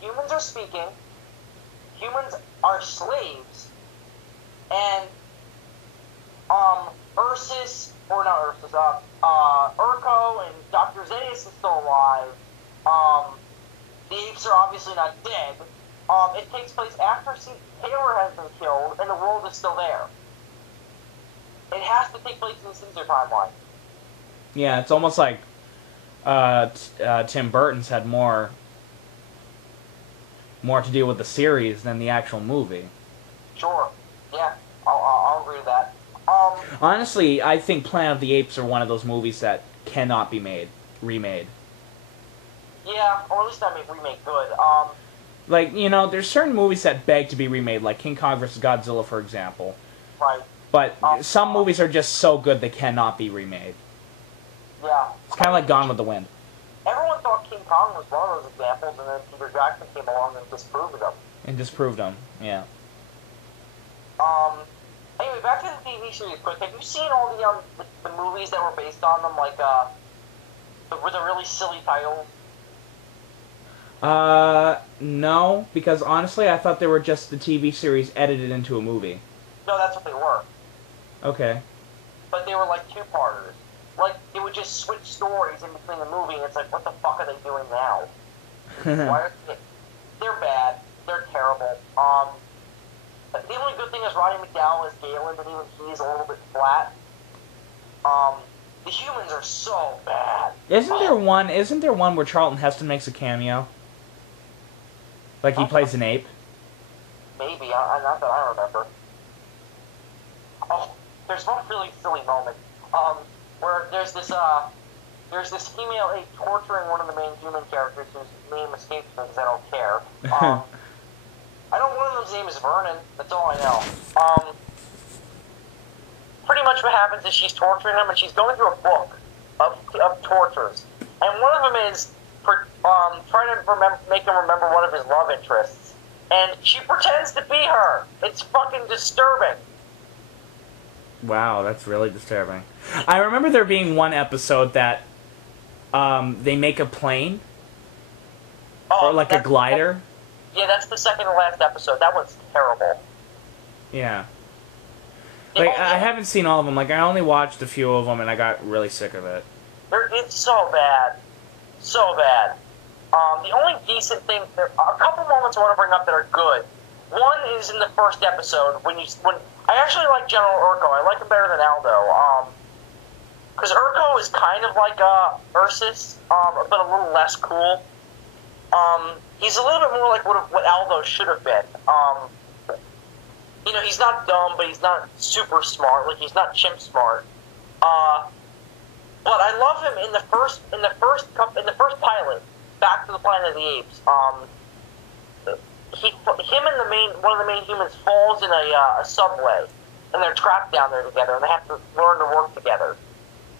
Humans are speaking. Humans are slaves, and Ursus, or not Ursus, Urko and Dr. Zaius is still alive. The apes are obviously not dead. It takes place after Taylor has been killed, and the world is still there. It has to take place in the Caesar timeline. Yeah, it's almost like Tim Burton's had more to do with the series than the actual movie. Sure. Yeah, I'll agree with that. Honestly, I think Planet of the Apes are one of those movies that cannot be remade. Yeah, or at least not remade good. Like, there's certain movies that beg to be remade, like King Kong vs. Godzilla, for example. Right. But some movies are just so good they cannot be remade. Yeah. It's kind of like Gone with the Wind. Everyone thought King Kong was one of those examples, and then Peter Jackson came along and disproved them. Yeah. Anyway, back to the TV series quick. Have you seen all the movies that were based on them, like, with the really silly titles? No, because honestly, I thought they were just the TV series edited into a movie. No, that's what they were. Okay. But they were like two-parters. Like, they would just switch stories in between the movie, and it's like, what the fuck are they doing now? They're bad. They're terrible. The only good thing is Roddy McDowall is Galen, but even he's a little bit flat. The humans are so bad. Isn't there one where Charlton Heston makes a cameo? Like he plays an ape? Maybe, not that I remember. Oh, there's one really silly moment. Where there's this female ape torturing one of the main human characters whose name escapes me because I don't care. I know one of them's name is Vernon. That's all I know. Pretty much what happens is she's torturing him, and she's going through a book of tortures. And one of them is trying to make him remember one of his love interests. And she pretends to be her. It's fucking disturbing. Wow, that's really disturbing. I remember there being one episode that they make a plane. Or like a glider. Yeah, that's the second to last episode. That one's terrible. Yeah. Like, I haven't seen all of them. Like, I only watched a few of them, and I got really sick of it. It's so bad. So bad. The only decent thing... There are a couple moments I want to bring up that are good. One is in the first episode, when I actually like General Urko. I like him better than Aldo. Because Urko is kind of like Ursus, but a little less cool. He's a little bit more like what Aldo should have been. He's not dumb, but he's not super smart. Like, he's not chimp smart. But I love him in the first pilot, Back to the Planet of the Apes. Him and one of the main humans falls in a subway, and they're trapped down there together, and they have to learn to work together.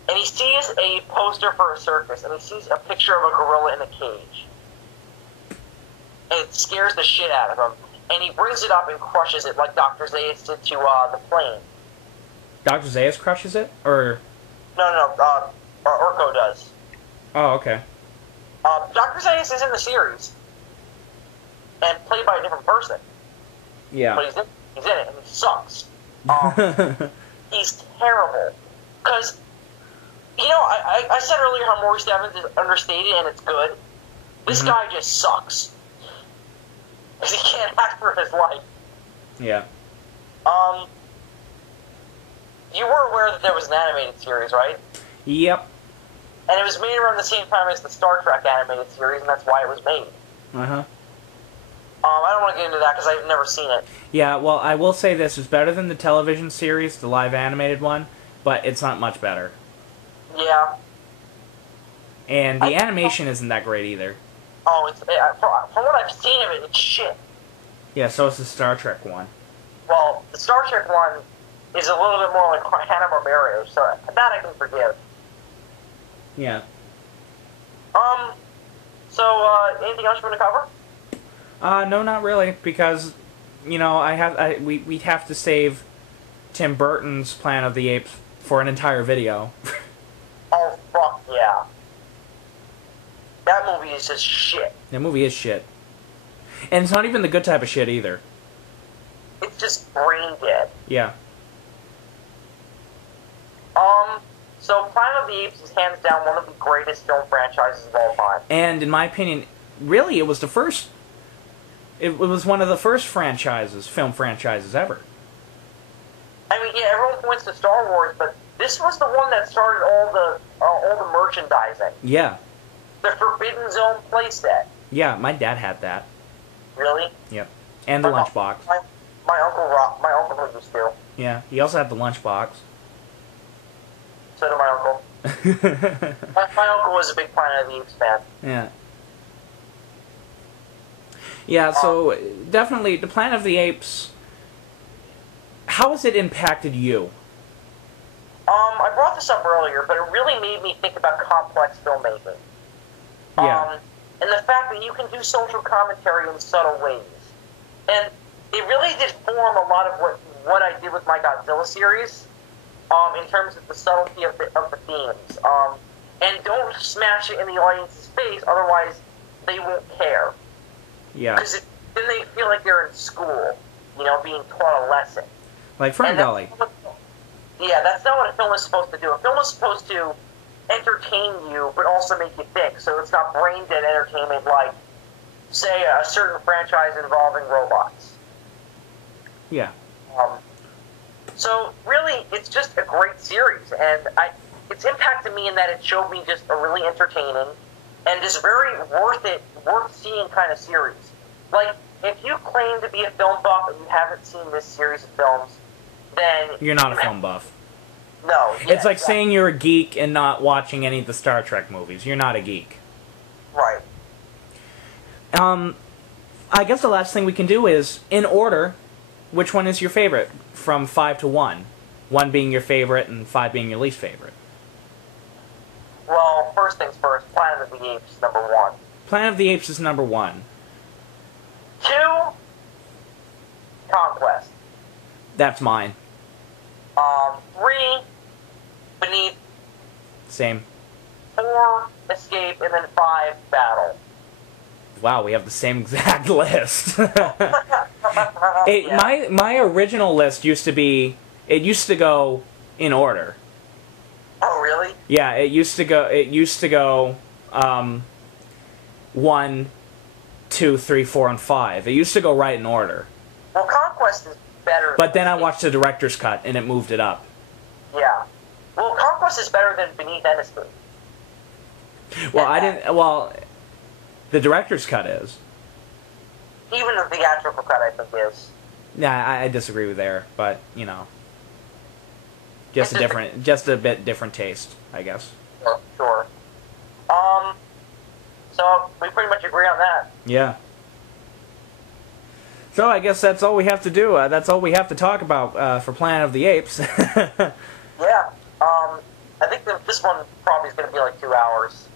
And he sees a poster for a circus, and he sees a picture of a gorilla in a cage. And it scares the shit out of him. And he brings it up and crushes it like Dr. Zaius did to the plane. Dr. Zaius crushes it? Or... No, Urko does. Oh, okay. Dr. Zaius is in the series. And played by a different person. Yeah. But he's in it, and he sucks. He's terrible. Because, I said earlier how Maurice Evans is understated and it's good. This guy just sucks. Because he can't act for his life. Yeah. You were aware that there was an animated series, right? Yep. And it was made around the same time as the Star Trek animated series, and that's why it was made. Uh-huh. I don't want to get into that because I've never seen it. Yeah, well, I will say this is better than the television series, the live animated one, but it's not much better. Yeah. And the animation isn't that great either. Oh, from what I've seen of it, it's shit. Yeah, so it's the Star Trek one. Well, the Star Trek one is a little bit more like Hanna-Barbera, so that I can forgive. Yeah. So, anything else you want to cover? No, not really, because, we'd have to save Tim Burton's Planet of the Apes for an entire video. Oh, fuck yeah. That movie is just shit. That movie is shit. And it's not even the good type of shit either. It's just brain dead. Yeah. So Planet of the Apes is hands down one of the greatest film franchises of all time. And in my opinion, really, it was the first. It was one of the first film franchises ever. I mean, yeah, everyone points to Star Wars, but this was the one that started all the merchandising. Yeah. The Forbidden Zone playset. Yeah, my dad had that. Really? Yep. And the lunchbox. My uncle used to. Yeah, he also had the lunchbox. So did my uncle. my uncle was a big Planet of the Apes fan. Yeah. Yeah, so definitely the Planet of the Apes. How has it impacted you? I brought this up earlier, but it really made me think about complex filmmaking. Yeah. And the fact that you can do social commentary in subtle ways. And it really did form a lot of what I did with my Godzilla series, in terms of the subtlety of the themes. And don't smash it in the audience's face, otherwise they won't care. Yeah. Because then they feel like they're in school, being taught a lesson. Like Ferngully. Yeah, that's not what a film is supposed to do. A film is supposed to entertain you, but also make you think. So it's not brain-dead entertainment like, say, a certain franchise involving robots. Yeah. So really, it's just a great series, and it's impacted me in that it showed me just a really entertaining and just very worth seeing kind of series. Like, if you claim to be a film buff and you haven't seen this series of films, then you're not a film buff. No. Yeah, it's like saying you're a geek and not watching any of the Star Trek movies. You're not a geek. Right. I guess the last thing we can do is, in order, which one is your favorite? From 5 to 1. 1 being your favorite and 5 being your least favorite. Well, first things first, Planet of the Apes is number 1. Planet of the Apes is number 1. 2, Conquest. That's mine. 3, Beneath. Same. 4, Escape, and then 5, Battle. Wow, we have the same exact list. Yeah. My original list used to go in order. Oh, really? Yeah, it used to go 1, 2, 3, 4, and 5. It used to go right in order. Well, Conquest is better. But then I watched the director's cut and it moved it up. Yeah. Well, Conquest is better than Beneath and Escape. Well, the director's cut is. Even the theatrical cut, I think, is. Yeah, I disagree with there, but just a bit different taste, I guess. Sure. So we pretty much agree on that. Yeah. So I guess that's all we have to do. That's all we have to talk about for Planet of the Apes. Yeah. I think that this one probably is going to be like 2 hours.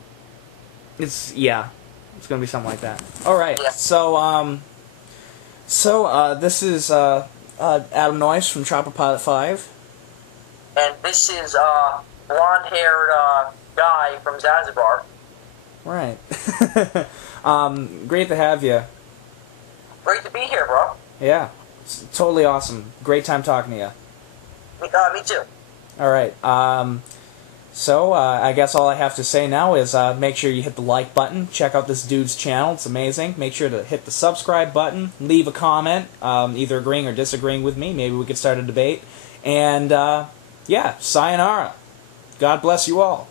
It's going to be something like that. All right. Yeah. So this is Adam Noyes from Chopper Pilot 5. And this is blonde-haired guy from Zazubaar. Right. Great to have you. Great to be here, bro. Yeah. It's totally awesome. Great time talking to you. Me too. All right. So I guess all I have to say now is make sure you hit the like button. Check out this dude's channel. It's amazing. Make sure to hit the subscribe button. Leave a comment, either agreeing or disagreeing with me. Maybe we could start a debate. And, yeah, sayonara. God bless you all.